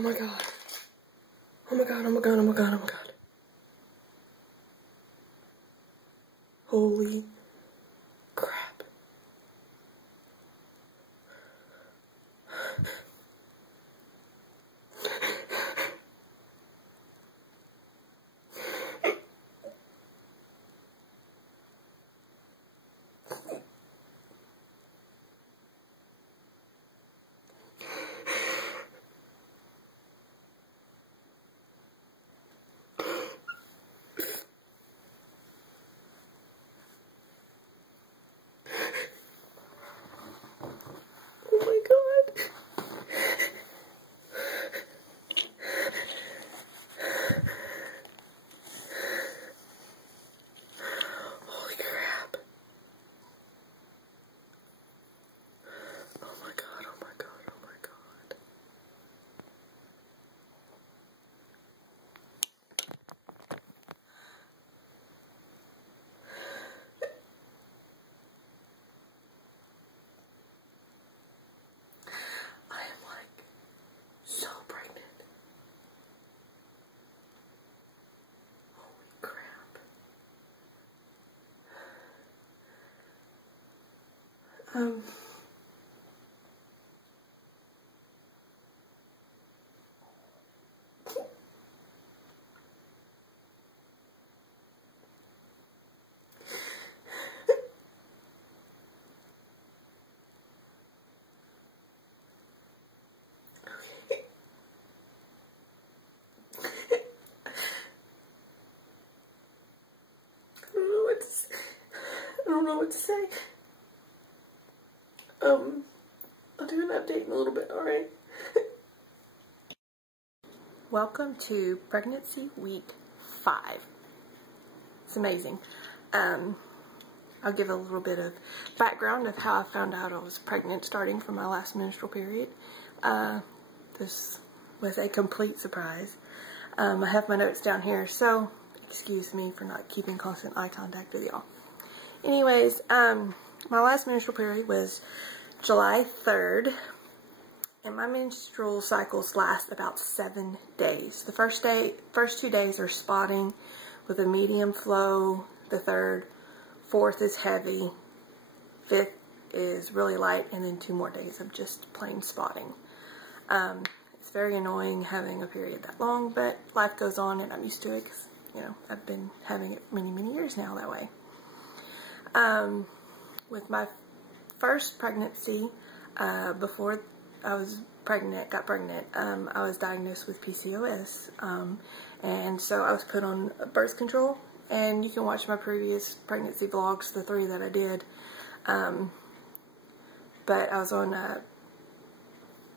Oh my god. Oh my god, oh my god, oh my god, oh my god. Holy crap. Oh my god. Holy crap. Oh my god, oh my god, oh my god. I am like so pregnant. Holy crap. I don't know what to say. I'll do an update in a little bit, alright? Welcome to pregnancy week 5. It's amazing. I'll give a little bit of background of how I found out I was pregnant starting from my last menstrual period. This was a complete surprise. I have my notes down here, so excuse me for not keeping constant eye contact with y'all. Anyways, my last menstrual period was July 3rd, and my menstrual cycles last about 7 days. The first 2 days are spotting with a medium flow. The third, fourth is heavy, fifth is really light, and then 2 more days of just plain spotting. It's very annoying having a period that long, but life goes on and I'm used to it because, you know, I've been having it many, many years now that way. With my first pregnancy, before I was got pregnant, I was diagnosed with PCOS, and so I was put on birth control, and you can watch my previous pregnancy vlogs, the 3 that I did, but I was on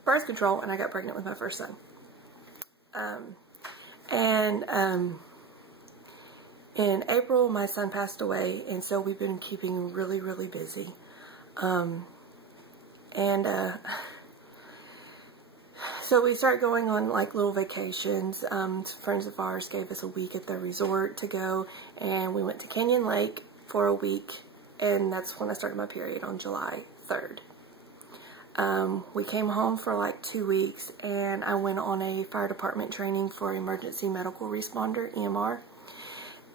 birth control and I got pregnant with my first son. In April, my son passed away, and so we've been keeping really, really busy. So we started going on like little vacations. Friends of ours gave us a week at the resort to go, and we went to Canyon Lake for a week, and that's when I started my period on July 3rd. We came home for like 2 weeks, and I went on a fire department training for emergency medical responder, EMR.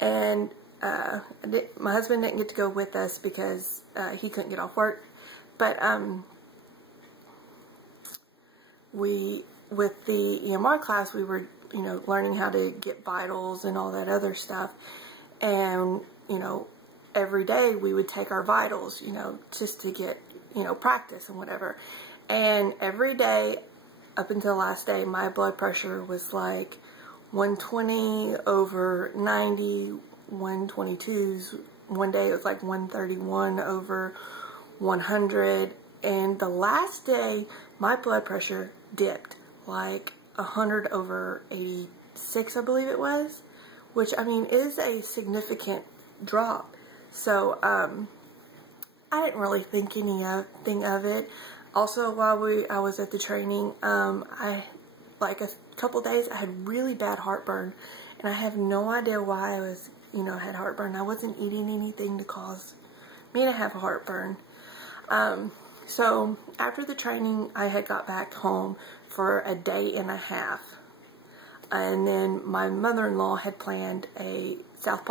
And my husband didn't get to go with us because he couldn't get off work. But with the EMR class, we were, you know, learning how to get vitals and all that other stuff. And, you know, every day we would take our vitals, you know, just to get, you know, practice and whatever. And every day up until last day, my blood pressure was like 120 over 90, 122s. One day it was like 131 over 100. And the last day, my blood pressure dipped like 100 over 86, I believe it was. Which, I mean, is a significant drop. So, I didn't really think anything of it. Also, while I was at the training, like a couple days, I had really bad heartburn, and I have no idea why I was, you know, had heartburn. I wasn't eating anything to cause me to have heartburn. So after the training, I had got back home for a day and a half. And then my mother-in-law had planned a South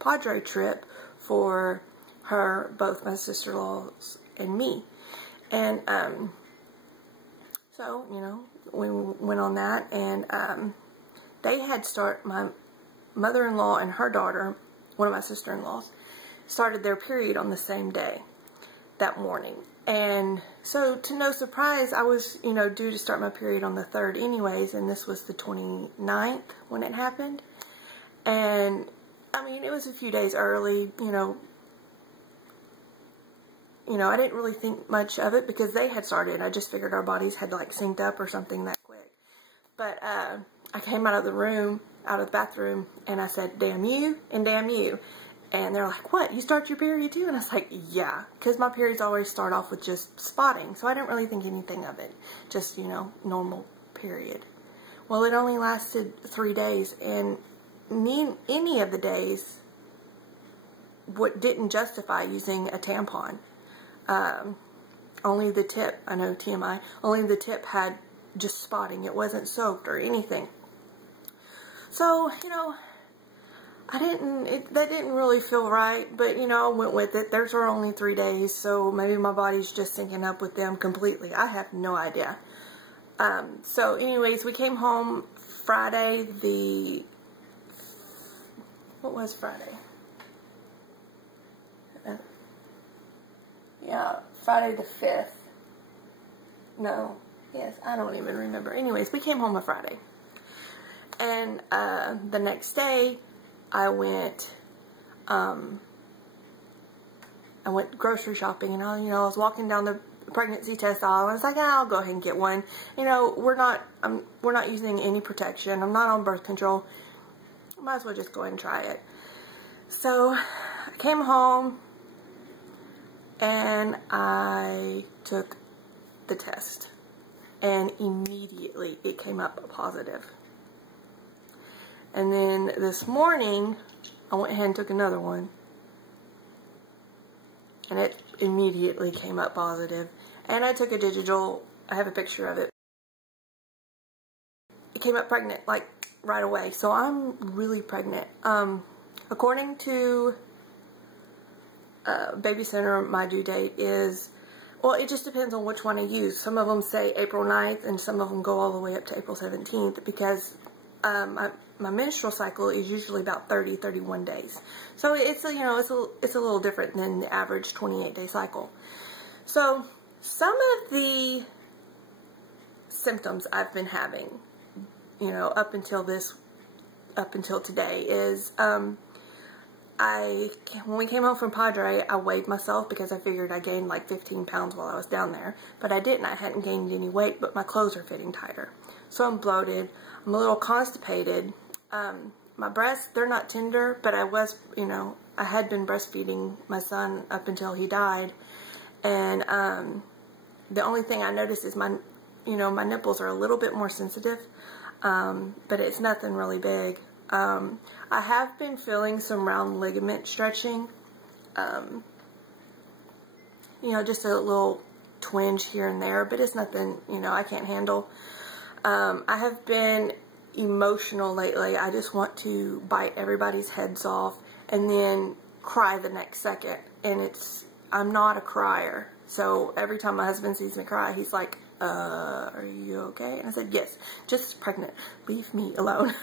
Padre trip for her, both my sister-in-laws and me. And so, you know, we went on that, and my mother-in-law and her daughter, one of my sister-in-laws, started their period on the same day that morning. And so, to no surprise, I was, you know, due to start my period on the 3rd anyways, and this was the 29th when it happened. And, I mean, it was a few days early, you know, I didn't really think much of it because they had started. I just figured our bodies had, like, synced up or something that quick. But, I came out of the bathroom, and I said, damn you, and damn you. And they're like, what, you start your period too? And I was like, yeah, because my periods always start off with just spotting, so I didn't really think anything of it. Just, you know, normal period. Well, it only lasted 3 days, and any of the days didn't justify using a tampon. Only the tip, I know TMI, only the tip had just spotting. It wasn't soaked or anything. So, you know, that didn't really feel right, but, you know, I went with it. Theirs were only 3 days, so maybe my body's just syncing up with them completely. I have no idea. So, anyways, we came home Friday what was Friday? Yeah, Friday the 5th. No, yes, I don't even remember. Anyways, we came home on Friday. And the next day, I went grocery shopping, and I was walking down the pregnancy test aisle, and I was like, I'll go ahead and get one. You know, we're not using any protection. I'm not on birth control. Might as well just go ahead and try it. So I came home, and I took the test, and immediately it came up positive. And then this morning, I went ahead and took another one, and it immediately came up positive. And I took a digital, I have a picture of it. It came up pregnant, like, right away. So I'm really pregnant. According to Baby Center, my due date is, well, it just depends on which one I use. Some of them say April 9th, and some of them go all the way up to April 17th, because my menstrual cycle is usually about 31 days. So it's a, you know, it's a little different than the average 28-day cycle. So some of the symptoms I've been having, you know, up until today is, when we came home from Padre, I weighed myself because I figured I gained like 15 pounds while I was down there. But I didn't. I hadn't gained any weight, but my clothes are fitting tighter. So I'm bloated. I'm a little constipated. My breasts, they're not tender, but I was, you know, I had been breastfeeding my son up until he died. And the only thing I noticed is my nipples are a little bit more sensitive, but it's nothing really big. I have been feeling some round ligament stretching, you know, just a little twinge here and there, but it's nothing, you know, I can't handle. I have been emotional lately. I just want to bite everybody's heads off and then cry the next second, and I'm not a crier, so every time my husband sees me cry, he's like, are you okay? And I said, yes, just pregnant, leave me alone.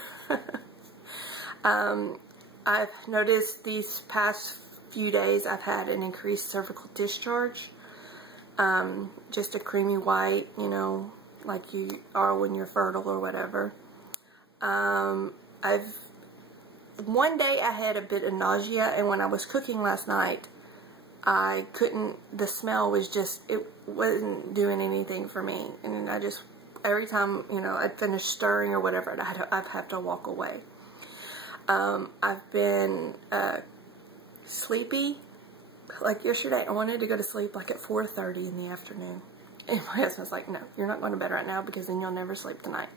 I've noticed these past few days I've had an increased cervical discharge, just a creamy white, you know, like you are when you're fertile or whatever. One day I had a bit of nausea, and when I was cooking last night, the smell was just, it wasn't doing anything for me, and I just, every time, you know, I'd finish stirring or whatever, I'd have to walk away. I've been, sleepy. Like yesterday, I wanted to go to sleep like at 4:30 in the afternoon. And my husband's like, no, you're not going to bed right now because then you'll never sleep tonight.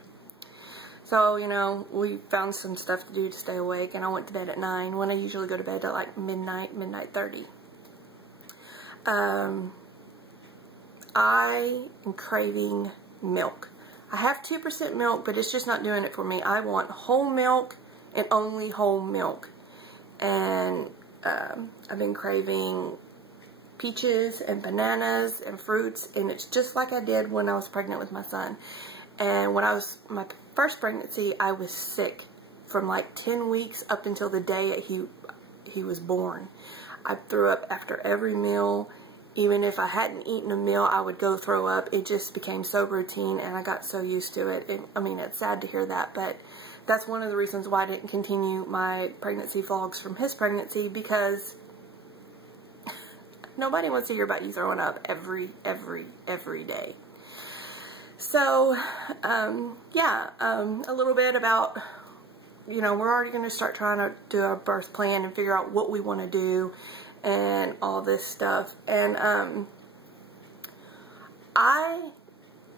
So, you know, we found some stuff to do to stay awake, and I went to bed at 9 when I usually go to bed at like midnight 30. I am craving milk. I have 2% milk, but it's just not doing it for me. I want whole milk and only whole milk. And I've been craving peaches and bananas and fruits, and it's just like I did when I was pregnant with my son. And when I was my first pregnancy, I was sick from like 10 weeks up until the day he was born. I threw up after every meal. Even if I hadn't eaten a meal, I would go throw up. It just became so routine, and I got so used to it. I mean, it's sad to hear that, but that's one of the reasons why I didn't continue my pregnancy vlogs from his pregnancy, because nobody wants to hear about you throwing up every day. So, yeah, a little bit about, you know, we're already going to start trying to do a birth plan and figure out what we want to do and all this stuff. And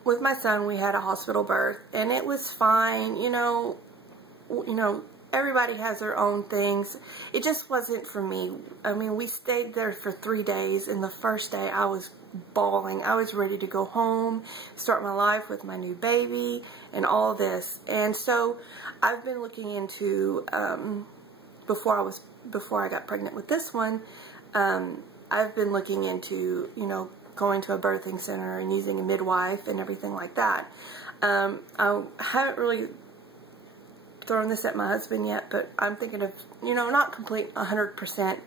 with my son, we had a hospital birth, and it was fine. You know, everybody has their own things. It just wasn't for me. I mean, we stayed there for 3 days, and the first day I was bawling. I was ready to go home, start my life with my new baby, and all this. And so I've been looking into, before I got pregnant with this one, I've been looking into, you know, going to a birthing center and using a midwife and everything like that. I haven't really thrown this at my husband yet, but I'm thinking of, you know, not complete 100%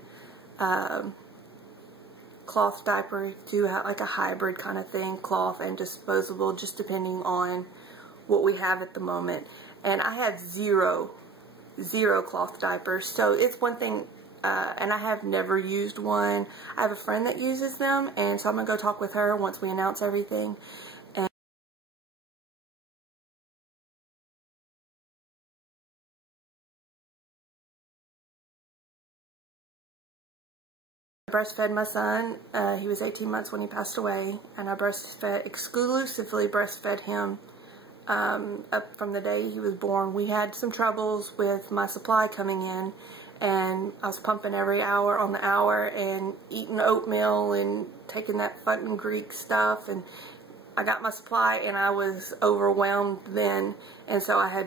cloth diaper, do like a hybrid kind of thing, cloth and disposable, just depending on what we have at the moment. And I have zero cloth diapers, so it's one thing. And I have never used one. I have a friend that uses them, and so I'm going to go talk with her once we announce everything. And I breastfed my son. He was 18 months when he passed away, and I exclusively breastfed him up from the day he was born. We had some troubles with my supply coming in, and I was pumping every hour on the hour and eating oatmeal and taking that Fun Greek stuff, and I got my supply, and I was overwhelmed then, and so I had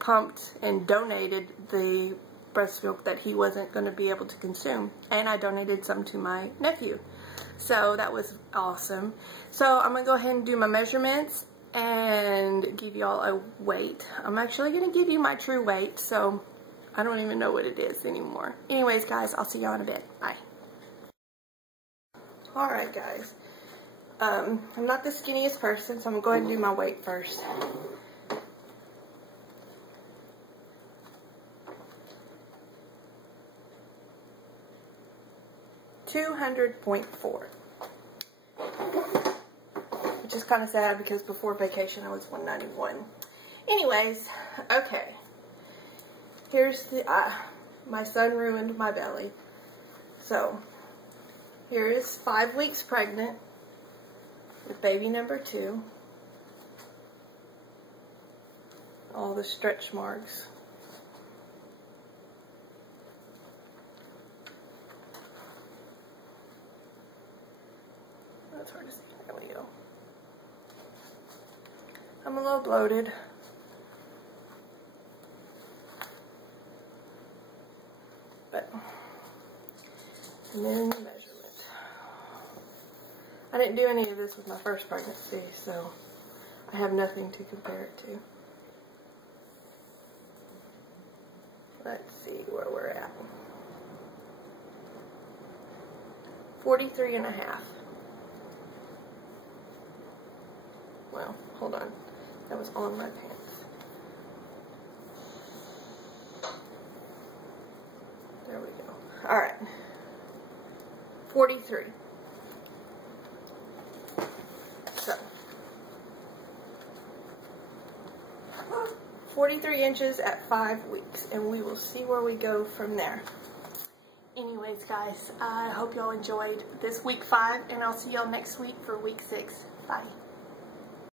pumped and donated the breast milk that he wasn't going to be able to consume, and I donated some to my nephew. So that was awesome. So I'm going to go ahead and do my measurements and give y'all a weight. I'm actually going to give you my true weight, so I don't even know what it is anymore. Anyways, guys, I'll see y'all in a bit. Bye. Alright, guys. I'm not the skinniest person, so I'm going to go ahead and do my weight first. $200.4. Which is kind of sad because before vacation I was 191. Anyways, okay. Here's the, my son ruined my belly. So, here is 5 weeks pregnant with baby number 2. All the stretch marks. That's hard to see. There we go. I'm a little bloated. And then the measurement. I didn't do any of this with my first pregnancy, so I have nothing to compare it to. Let's see where we're at. 43.5. Well, hold on. That was on my pants. There we go. Alright. 43. So, 43 inches at 5 weeks, and we will see where we go from there. Anyways, guys, I hope y'all enjoyed this week 5, and I'll see y'all next week for week 6. Bye.